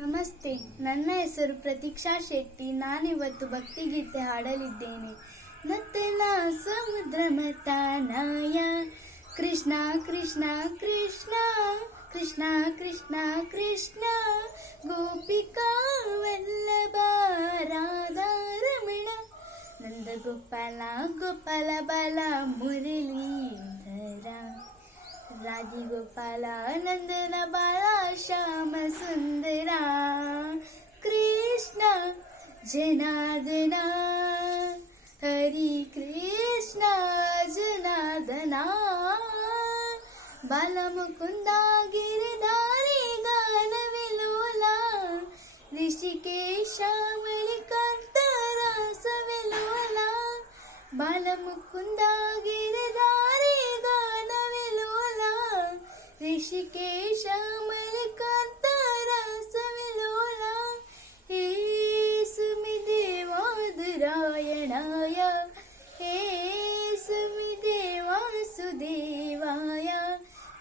ನಮಸ್ತೆ, ನನ್ನ ಹೆಸರು ಪ್ರತೀಕ್ಷಾ ಶೆಟ್ಟಿ. ನಾನಿವತ್ತು ಭಕ್ತಿಗೀತೆ ಹಾಡಲಿದ್ದೇನೆ. ನತ್ತಲ ಸಮುದ್ರ ಮತನಾಯ ಕೃಷ್ಣ ಕೃಷ್ಣ ಕೃಷ್ಣ ಕೃಷ್ಣ ಕೃಷ್ಣ ಕೃಷ್ಣ ಗೋಪಿಕಾ ವಲ್ಲಭ ರಾಧಾ ರಮಣ ನಂದ ಗೋಪಾಲ ಗೋಪಾಲ ಬಾಲ ಮುರಳೀಧರ ರಾಧಿಗೋಪಾಲ ನಂದನ ಬಾಳ ಶ್ಯಾಮ ಸುಂದರ ಕೃಷ್ಣ ಜನಾರ್ದನ ಹರಿ ಕೃಷ್ಣ ಜನಾರ್ದನ ಬಾಲ ಮುಕುಂದ ಗಿರಿಧಾರಿ ಗಾನವಿಲೋಲ ಋಷಿಕೇಶ ಮಣಿಕಂಠ ರಾಸವಿಲೋಲ ಬಾಲ ಮುಕುಂದ ಗಿರಿಧಾರಿ ऋषिकेश मणिकांत रासविलोल हे सुमिदेवादरायणाय हे सुमिदेवासुदेवाय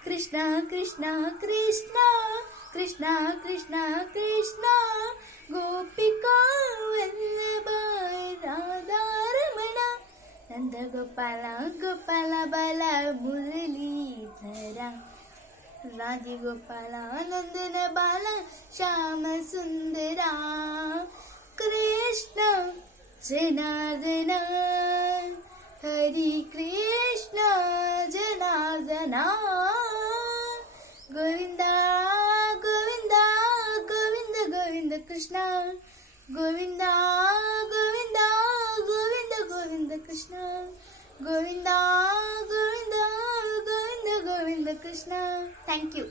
कृष्ण कृष्ण कृष्ण कृष्ण कृष्ण कृष्ण गोपिका वल्लभ राधा रमण नंद गोपाल गोपाल बाल मुरलीधर राधे गोपाल नंदन बाल श्याम सुंदर कृष्ण जनार्दन हरि कृष्ण जनार्दन गोविंद गोविंद गोविंद गोविंद कृष्ण गोविंद गोविंद गोविंद गोविंद कृष्ण गोविंद गोविंद गोविंद गोविंद कृष्ण. Thank you.